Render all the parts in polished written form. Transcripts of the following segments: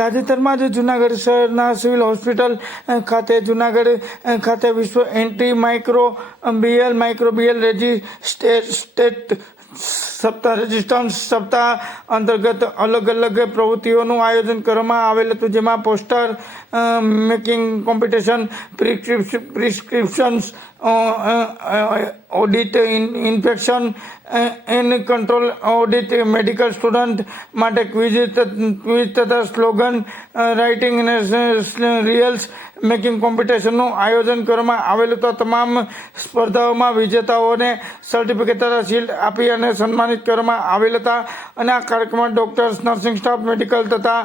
તાજેતરમાં જ જૂનાગઢ શહેરના સિવિલ હોસ્પિટલ ખાતે જૂનાગઢ ખાતે વિશ્વ એન્ટી માઇક્રોબિયલ રેઝિસ્ટેન્ટ રેઝિસ્ટન્સ સપ્તાહ અંતર્ગત અલગ અલગ પ્રવૃત્તિઓનું આયોજન કરવામાં આવેલ હતું, જેમાં poster making competition, prescriptions audit, infection and control audit, medical student માટે ક્વિઝ તથા સ્લોગન રાઇટિંગ અને રીલ્સ મેકિંગ કોમ્પિટિશનનું આયોજન કરવામાં આવેલું હતું. તમામ સ્પર્ધાઓમાં વિજેતાઓને સર્ટિફિકેટ તથા શિલ્ડ આપી અને સન્માનિત કરવામાં આવેલ હતા. અને આ કાર્યક્રમમાં ડોક્ટર્સ, નર્સિંગ સ્ટાફ, મેડિકલ તથા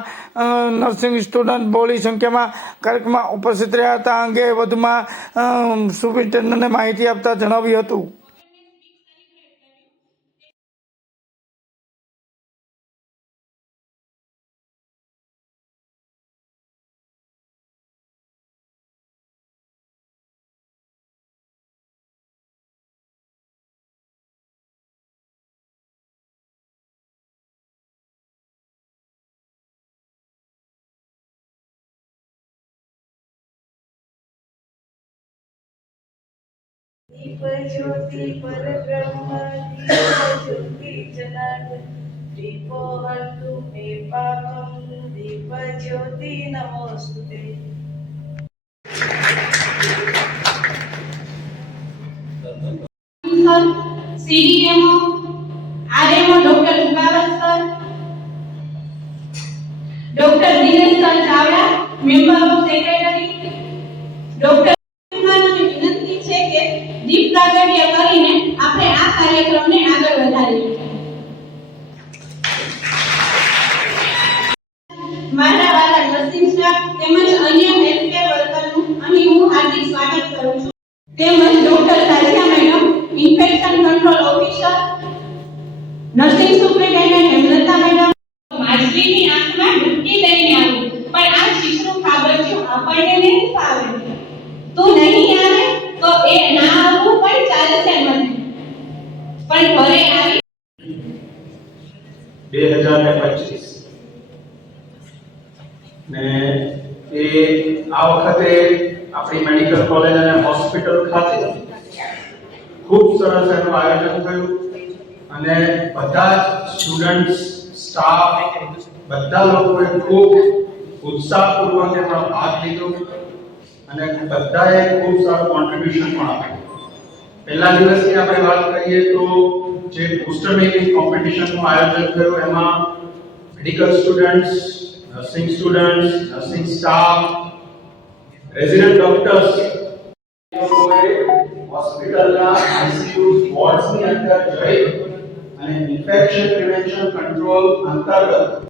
નર્સિંગ સ્ટુડન્ટ બહોળી સંખ્યામાં કાર્યક્રમમાં ઉપસ્થિત રહ્યા હતા. અંગે વધુમાં સુપ્રિન્ટેન્ડન્ટે માહિતી આપતા જણાવ્યું હતું. दीप ज्योति परब्रह्म दीप ज्योति जनार्दन दीपो हरतु मे पापम दीप ज्योति नमोस्तुते. CDMO RMO doctor Subawat sir, doctor Dinesh sir Chavda, member of secretary, doctor વિનંતી છે કે દીપ પ્રાગટ્ય કરીને આપણે આ કાર્યક્રમને આગળ વધારીએ. મારા વાલા નર્સિંગ સ્ટાફ તેમજ અન્ય હેલ્થકેર વર્કરનું અહીં હું હાર્દિક સ્વાગત કરું છું. તેમજ doctor Saliya madam, infection control officer, nursing superintendent Hemlata madam. માછલીની આંખમાં ડૂબકી લઈને આવું, પણ આ શીશનું ખાબચ્યું આપણને નહીં ફાવે. તું નહીં આવે તો એ ના આવવું પણ ચાલશે મને, પણ ઘરે આવી 2025 ને એ આ વખતે આપણી મેડિકલ કોલેજ અને હોસ્પિટલ ખાતે ખૂબ સરસ એનું આયોજન થયું અને બધા જ સ્ટુડન્ટ્સ, સ્ટાફ, બધા લોકોએ ખૂબ ઉત્સાહપૂર્વક એમાં ભાગ લીધો અને બધાએ ખૂબ સારું કોન્ટ્રીબ્યુશન પણ આપ્યું. પહેલા દિવસની આપણે વાત કરીએ તો જે પોસ્ટર મેકિંગ કોમ્પિટિશનનું આયોજન થયું એમાં medical students, nursing students, nursing staff, resident doctors હોસ્પિટલના આઈસીયુ વોર્ડ્સની અંદર જઈ અને ઇન્ફેક્શન પ્રિવેન્શન કંટ્રોલ અંતર્ગત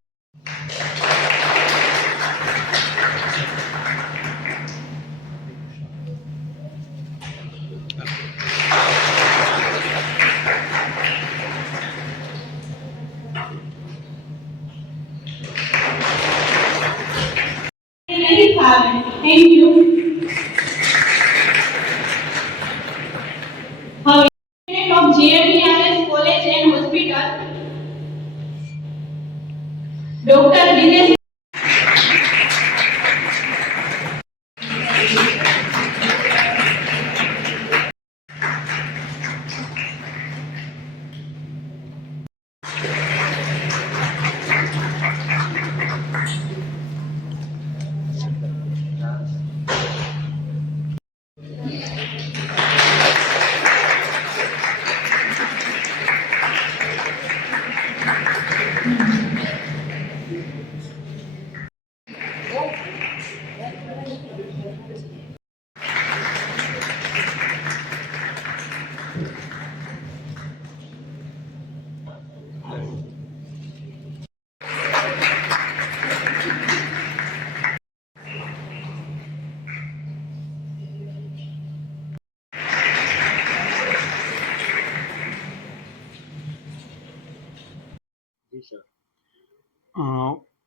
નહીં ફાવે. Thank you. હવે of GMBRS college and hospital doctor Dinesh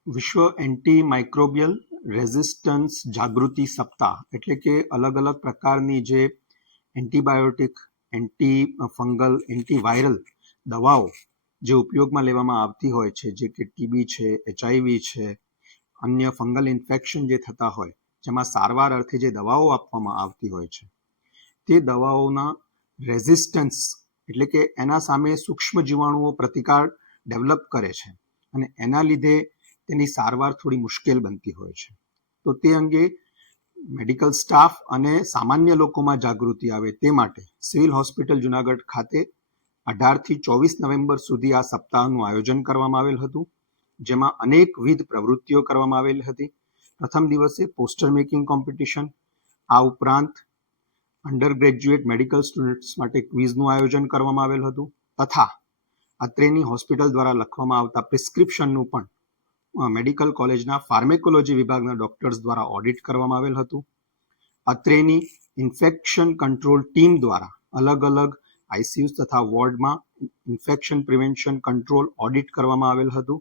વિશ્વ એન્ટી માઇક્રોબિયલ રેઝિસ્ટન્સ જાગૃતિ સપ્તાહ એટલે કે અલગ અલગ પ્રકારની જે એન્ટીબાયોટિક, એન્ટી ફંગલ, એન્ટીવાયરલ દવાઓ જે ઉપયોગમાં લેવામાં આવતી હોય છે, જે કે ટીબી છે, HIV છે, અન્ય ફંગલ ઇન્ફેક્શન જે થતા હોય, જેમાં સારવાર અર્થે જે દવાઓ આપવામાં આવતી હોય છે, તે દવાઓના રેઝિસ્ટન્સ એટલે કે એના સામે સૂક્ષ્મ જીવાણુઓ પ્રતિકાર ડેવલપ કરે છે અને એના લીધે તેની સારવાર થોડી મુશ્કેલ બનતી હોય છે. તો તે અંગે મેડિકલ સ્ટાફ અને સામાન્ય લોકોમાં જાગૃતિ આવે તે માટે સિવિલ હોસ્પિટલ જુનાગઢ ખાતે 18થી 24 નવેમ્બર સુધી આ સપ્તાહનું આયોજન કરવામાં આવેલ હતું, જેમાં અનેકવિધ પ્રવૃત્તિઓ કરવામાં આવેલી હતી. પ્રથમ દિવસે પોસ્ટર મેકિંગ કોમ્પિટિશન, આ ઉપરાંત અંડર ગ્રેજ્યુએટ મેડિકલ સ્ટુડન્ટ્સ માટે ક્વિઝનું આયોજન કરવામાં આવેલ હતું તથા અત્રેની હોસ્પિટલ દ્વારા લખવામાં આવતા પ્રિસ્ક્રિપ્શનનું પણ મેડિકલ કોલેજના ફાર્મેકોલોજી વિભાગના ડોક્ટર્સ દ્વારા ઓડિટ કરવામાં આવેલ હતું. અત્રેની ઇન્ફેક્શન કંટ્રોલ ટીમ દ્વારા અલગ અલગ આઈસીયુ તથા વોર્ડમાં ઇન્ફેક્શન પ્રિવેન્શન કંટ્રોલ ઓડિટ કરવામાં આવેલ હતું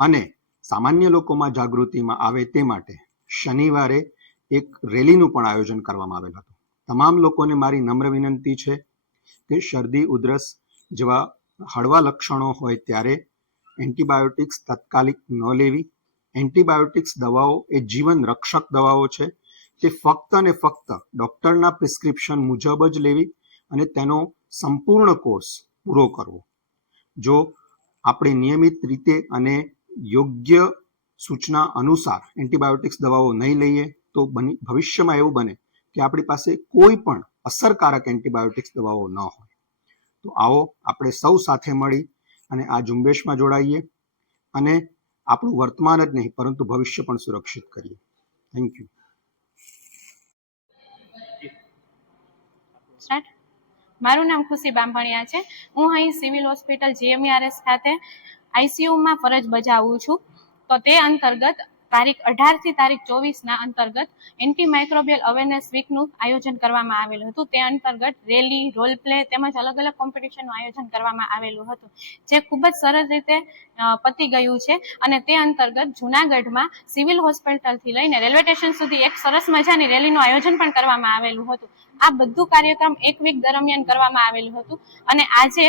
અને સામાન્ય લોકોમાં જાગૃતિમાં આવે તે માટે શનિવારે એક રેલીનું પણ આયોજન કરવામાં આવેલ હતું. તમામ લોકોને મારી નમ્ર વિનંતી છે કે શરદી ઉધરસ જેવા હળવા લક્ષણો હોય ત્યારે એન્ટીબાયોટિક્સ તાત્કાલિક ન લેવી. એન્ટીબાયોટિક્સ દવાઓ એ જીવન રક્ષક દવાઓ છે, તે ફક્ત ને ફક્ત ડૉક્ટરના પ્રિસ્ક્રિપ્શન મુજબ જ લેવી અને તેનો સંપૂર્ણ કોર્સ પૂરો કરવો. જો આપણે નિયમિત રીતે અને યોગ્ય સૂચના અનુસાર એન્ટીબાયોટિક્સ દવાઓ નહીં લઈએ તો ભવિષ્યમાં એવું બને કે આપણી પાસે કોઈ પણ અસરકારક એન્ટીબાયોટિક્સ દવાઓ ન હોય. તો આવો આપણે સૌ સાથે મળી અને આ ઝુંબેશમાં જોડાઈએ અને આપણું વર્તમાન જ નહીં પરંતુ ભવિષ્ય પણ સુરક્ષિત કરીએ. Thank you. મારું નામ ખુશી બાંભણિયા છે. હું અહીં સિવિલ હોસ્પિટલ જીએમઈઆરએસ ખાતે આઈસીયુમાં ફરજ બજાવું છું. તો તે અંતર્ગત તારીખ 18 થી તારીખ 24 અંતર્ગત એન્ટી માઇક્રોબિયલ અવેરનેસ વીકનું આયોજન કરવામાં આવેલું હતું. તે અંતર્ગત રેલી, રોલ પ્લે તેમજ અલગ અલગ કોમ્પિટિશનનું આયોજન કરવામાં આવેલું હતું, જે ખૂબ જ સરસ રીતે પતી ગયું છે. અને તે અંતર્ગત જૂનાગઢમાં સિવિલ હોસ્પિટલથી લઈને રેલવે સ્ટેશન સુધી એક સરસ મજાની રેલીનું આયોજન પણ કરવામાં આવેલું હતું. આ બધું કાર્યક્રમ એક વીક દરમિયાન કરવામાં આવેલું હતું અને આજે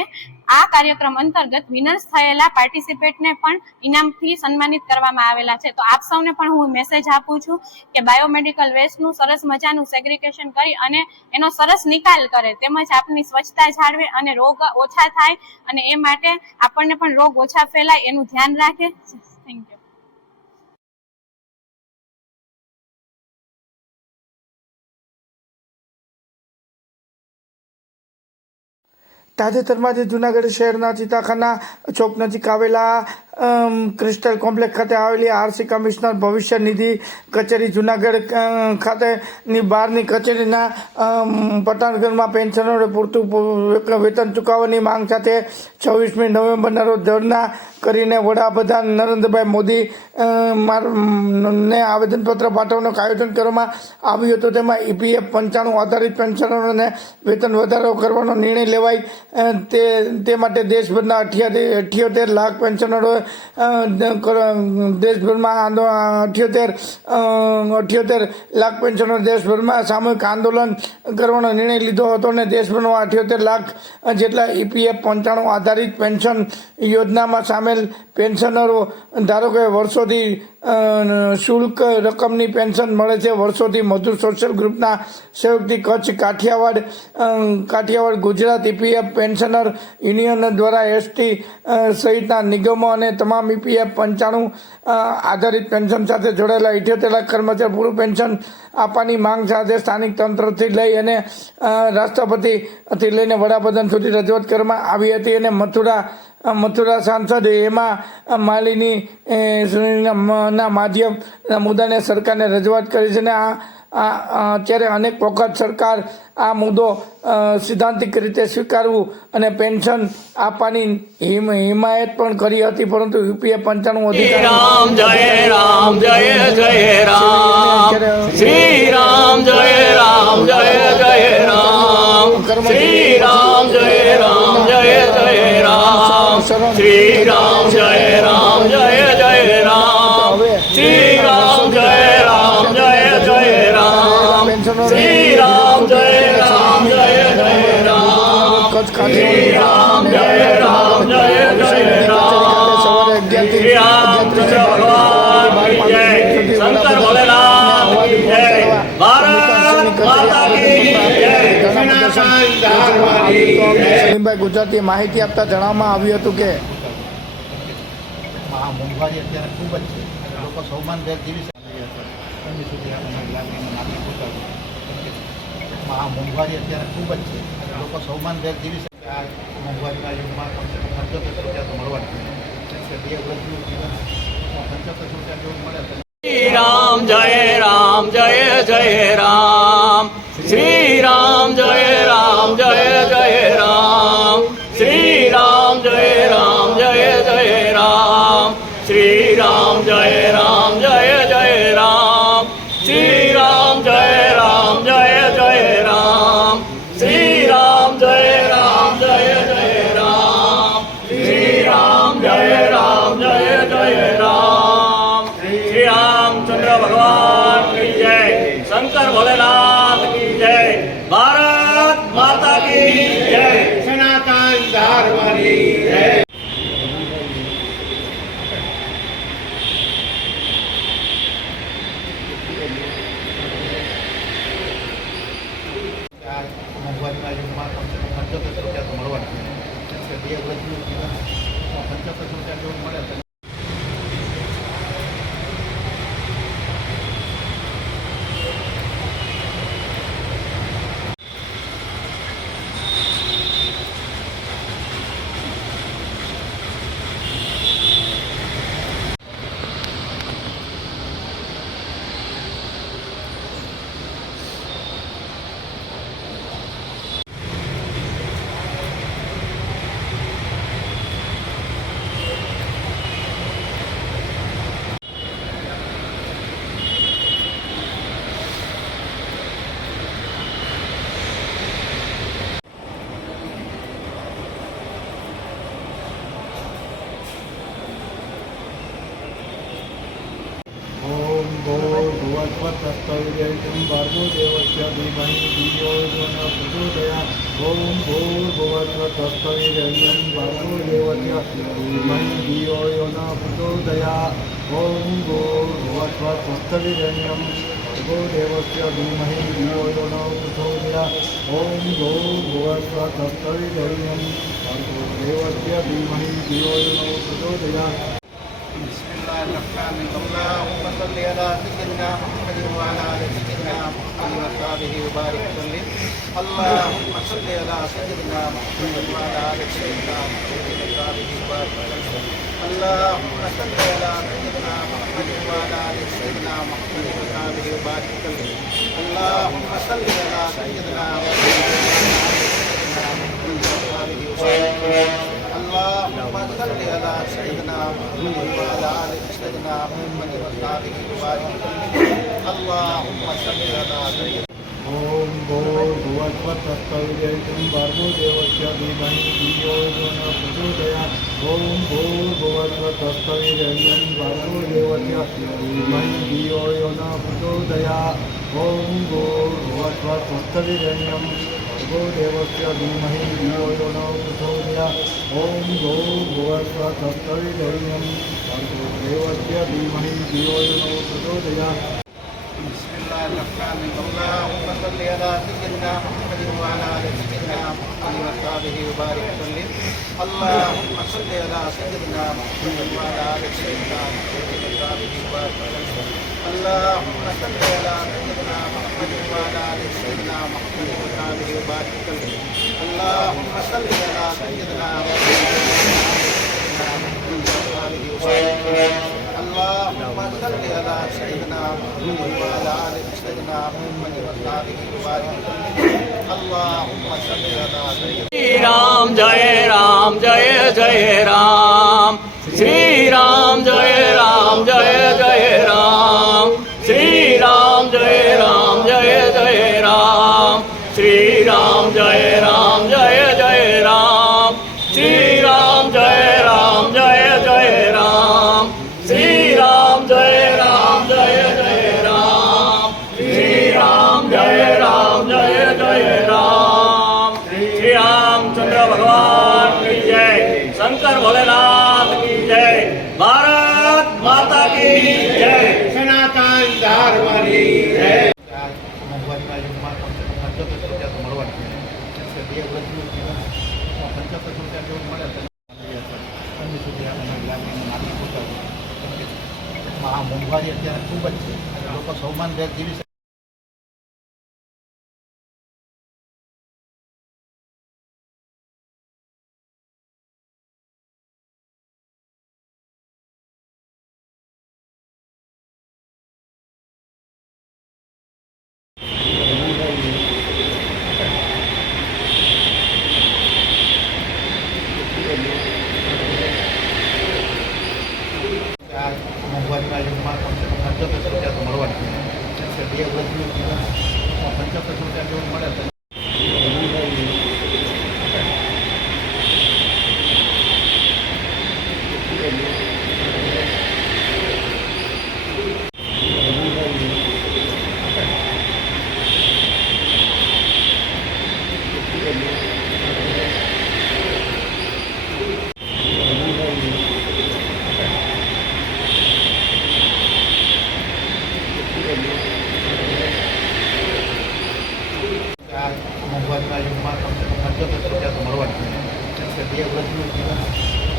આ કાર્યક્રમ અંતર્ગત વિનર્સ થયેલા પાર્ટિસિપેટને પણ ઇનામથી સન્માનિત કરવામાં આવેલા છે. તો આપ સૌને પણ હું મેસેજ આપું છું કે બાયોમેડિકલ વેસ્ટનું સરસ મજાનું સેગ્રિગેશન કરી અને એનો સરસ નિકાલ કરે, તેમજ આપની સ્વચ્છતા જાળવે અને રોગ ઓછા થાય અને એ માટે આપણને પણ રોગ ઓછા ફેલાય એનું ધ્યાન રાખે. Thank you. તાજેતરમાં જ જૂનાગઢ શહેરના ચિતાખાના ચોક નજીક આવેલા ક્રિસ્ટલ કોમ્પ્લેક્સ ખાતે આવેલી આરસી કમિશનર ભવિષ્ય નિધિ કચેરી જૂનાગઢ ખાતેની બહારની કચેરીના પટાણગઢમાં પેન્શનરોને પૂરતું વેતન ચૂકવવાની માંગ સાથે 26મી નવેમ્બરના રોજ ધરના કરીને વડાપ્રધાન નરેન્દ્રભાઈ મોદી ને આવેદનપત્ર પાઠવવાનું આયોજન કરવામાં આવ્યું હતું. તેમાં EPF 95 આધારિત પેન્શનરોને વેતન વધારો કરવાનો નિર્ણય લેવાય તે માટે દેશભરના 78 લાખ પેન્શનરો દેશભરમાં 78 લાખ પેન્શનરો દેશભરમાં સામૂહિક આંદોલન કરવાનો નિર્ણય લીધો હતો અને દેશભરમાં 78 લાખ જેટલા EPF 95 આધારિત પેન્શન યોજનામાં સામેલ પેન્શનરો ધારો કે વર્ષોથી શુલ્ક રકમની પેન્શન મળે છે. વર્ષોથી મજૂર સોશિયલ ગ્રુપના સહયોગથી Kutch, Kathiawad, Gujarat EPF pensioner union દ્વારા ST સહિતના નિગમો અને તમામ EPF 95 આધારિત પેન્શન સાથે જોડાયેલા 78 લાખ કર્મચારી પૂરું પેન્શન આપવાની માંગ સાથે સ્થાનિક તંત્રથી લઈ અને રાષ્ટ્રપતિથી લઈને વડાપ્રધાન સુધી રજૂઆત કરવામાં આવી હતી અને મથુરા સાંસદ એમાં માલિની ના માધ્યમ મુદ્દાને સરકારને રજૂઆત કરી છે અને અત્યારે અનેક વખત સરકાર આ મુદ્દો સિદ્ધાંતિક રીતે સ્વીકારવું અને પેન્શન આપવાની હિમાયત પણ કરી હતી, પરંતુ EPF 95 અધિકાર રામ જય રામ જય જય રામ શ્રી રામ જય રામ જય જય રામ શ્રી રામ જય રામ જય જય રામ શ્રી રામ જય રામ જય જય રામ શ્રી રામ જય રામ જય જય રામ શ્રી રામ જય રામ જય જય રામ શ્રી રામ જય રામ જય જય રામ શ્રી રામ જય કિશનભાઈ ગુજરાતી માહિતી આપતા જણાવવામાં આવ્યું હતું કે આ મોંઘવારી અત્યારે ખૂબ જ છે. લોકો સૌમાનભેર જીવી શકે એમની સુધી અમારી લાગણીને નાખી પહોંચાડવું. આ મોંઘવારી અત્યારે ખૂબ જ છે. લોકો સૌમાનભેર જીવી શકે. આ મોંઘવારીના યુગમાં કમસે કમ 75 રૂપિયા તો મળવા જ જોઈએ. 2 વર્ષનું જીવન 75 રૂપિયા જેવું મળે તો श्री राम जय राम जय जय राम श्री राम जय राम जय जय राम श्री राम जय राम जय जय राम श्री राम जय राम जय जय राम श्री राम जय राम जय जय राम श्री राम जय राम जय जय राम श्री राम जय राम जय जय राम श्री रामचंद्र भगवान की जय शंकर भोलेनाथ की जय भारत माता की जय सनातन धर्म की जय આ મોંઘવારીના યુગમાં કમસે કમ 75 રૂપિયા તો મળવા જ જોઈએ. 2 વર્ષનું જીવન 75 રૂપિયા જેવું મળે તો ओम भूर्भुवस्वतस्तैर्यं भर्गो देवस्य धीमहि धियो यो न प्रचोदयात्. ओम भूर्भुवस्वतस्तैर्यं भर्गो देवस्य धीमहि धियो यो न प्रचोदयात्. ओम भूर्भुवस्वतस्तैर्यं भर्गो देवस्य धीमहि धियो यो न प्रचोदयात्. ओम भूर्भुवस्वतस्तैर्यं भर्गो देवस्य धीमहि धियो यो न प्रचोदयात्. اللهم صل على سيدنا محمد وعلى ال سيدنا محمد وصحبه وبارك وسلم. اللهم صل على سيدنا محمد وعلى ال سيدنا محمد وصحبه وبارك وسلم. اللهم صل على سيدنا محمد وعلى ال سيدنا محمد وصحبه وبارك وسلم. اللهم صل على سيدنا محمد وصحبه وبارك وسلم. اللهم صل على سيدنا محمد وعلى ال سيدنا محمد وصحبه وبارك وسلم. اللهم صل على سيدنا ओम भूर्भुवस्वतस्तैर्यं भर्गो देवस्य धीमहि धियो यो न प्रचोदयात्. ओम भूर्भुवस्वतस्तैर्यं भर्गो देवस्य धीमहि धियो यो न प्रचोदयात्. ओम भूर्भुवस्वतस्तैर्यं भर्गो देवस्य धीमहि धियो यो न प्रचोदयात्. ओम भूर्भुवस्वतस्तैर्यं भर्गो देवस्य धीमहि धियो यो न प्रचोदयात्. اللهم صل على سيدنا محمد وعلى ال سيدنا محمد وصحبه وبارك وسلم. اللهم صل على سيدنا محمد وعلى ال سيدنا محمد وصحبه وبارك وسلم. اللهم صل على سيدنا محمد وعلى ال سيدنا محمد وصحبه وبارك وسلم. اللهم صل على سيدنا محمد وصحبه وبارك وسلم. اللهم صل على سيدنا محمد وعلى ال سيدنا محمد وصحبه وبارك وسلم. اللهم صل على سيدنا श्री राम जय राम जय जय राम श्री राम जय राम जय जय राम श्री राम जय राम जय जय राम श्री राम जय राम जय जय राम श्री राम जय राम जय जय राम श्री राम जय राम जय जय राम श्री राम जय राम जय जय राम श्री रामचंद्र भगवान की जय शंकर भोलेनाथ की जय भारत माता की આ મોંઘવારી અત્યારે ખૂબ જ છે. લોકો સૌમાનભેર જીવી શકે. આ મોંઘવારીના યુગમાં કમસે કમ 75 રૂપિયા તો મળવા જ જોઈએ. બે વર્ષનું જીવન 75 રૂપિયા જેવું મળે તો આ મોંઘવારીના યુગમાં કમસે કમ 75 રૂપિયા તો મળવા જ જોઈએ. બે વર્ષનું જીવન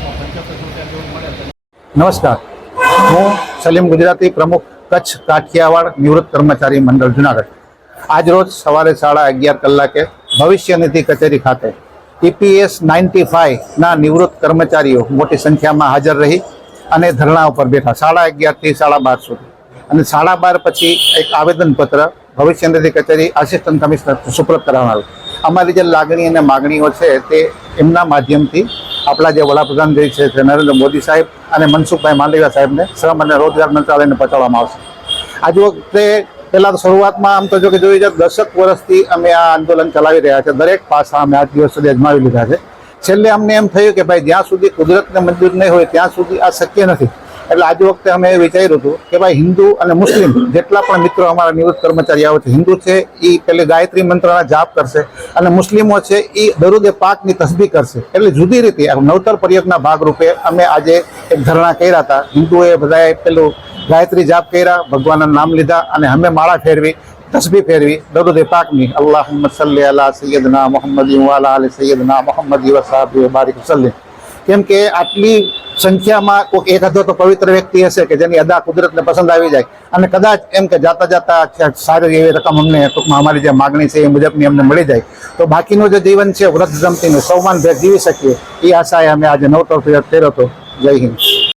75 રૂપિયા જેવું મળે તો. નમસ્કાર, હું સલીમ ગુજરાતી, પ્રમુખ કચ્છ કાઠિયાવાડ નિવૃત્ત કર્મચારી મંડળ જુનાગઢ. આજરોજ સવારે 11:30 કલાકે ભવિષ્ય નિધિ કચેરી ખાતે EPS 95ના નિવૃત્ત કર્મચારીઓ મોટી સંખ્યામાં હાજર રહી અને ધરણા ઉપર બેઠા 11:30 થી 12:30 સુધી. અને 12:30 પછી એક આવેદનપત્ર ભવિષ્ય નિધિ કચેરી આસિસ્ટન્ટ કમિશનર સુપ્રત કરવામાં આવ્યું. અમારી જે લાગણી અને માગણીઓ છે તે એમના માધ્યમથી આપણા જે વડાપ્રધાન જે છે નરેન્દ્ર મોદી સાહેબ અને મનસુખભાઈ માંડવિયા સાહેબને શ્રમ અને રોજગાર મંત્રાલયને પહોંચાડવામાં આવશે. આજ વખતે પહેલાં તો શરૂઆતમાં આમ તો જો કે જોઈ જાય 10 વર્ષથી અમે આ આંદોલન ચલાવી રહ્યા છે. દરેક પાસા અમે આજ દિવસ સુધી અજમાવી લીધા છે. છેલ્લે અમને એમ થયું કે ભાઈ જ્યાં સુધી કુદરતને મંજૂર નહીં હોય ત્યાં સુધી આ શક્ય નથી. એટલે આજ વખતે અમે એ વિચાર્યું હતું કે ભાઈ હિન્દુ અને મુસ્લિમ જેટલા પણ મિત્રો અમારા નિવૃત્ત કર્મચારી આવે છે, હિન્દુ છે એ પેલે ગાયત્રી મંત્રના જાપ કરશે અને મુસ્લિમો છે એ દરૂદ પાકની તસબીહ કરશે. એટલે જુદી રીતે નવતર પ્રયોગના ભાગરૂપે અમે આજે એક ધરણા કર્યા હતા. હિન્દુએ બધાએ પેલું ગાયત્રી જાપ કર્યા, ભગવાનના નામ લીધા અને અમે માળા ફેરવી, તસબીહ ફેરવી દરૂદ પાકની અલ્લાહુમ્મા સલ્લી અલા સૈયદના મુહમ્મદ વ અલા આલિ સૈયદના મુહમ્મદ વ સહબી બારિક વસલ્લિમ. કેમ કે આટલી સંખ્યામાં કોઈ એકાદો તો પવિત્ર વ્યક્તિ હશે કે જેની અદા કુદરતને પસંદ આવી જાય અને કદાચ એમ કે જાતા જાતા સારી એવી રકમ અમને ટૂંકમાં અમારી જે માગણી છે એ મુજબની અમને મળી જાય તો બાકીનું જે જીવન છે વ્રત જમતીનું સૌમાનભેર જીવી શકીએ એ આશાએ અમે આજે નવતર પ્રયોગ કર્યો હતો. જય હિન્દ.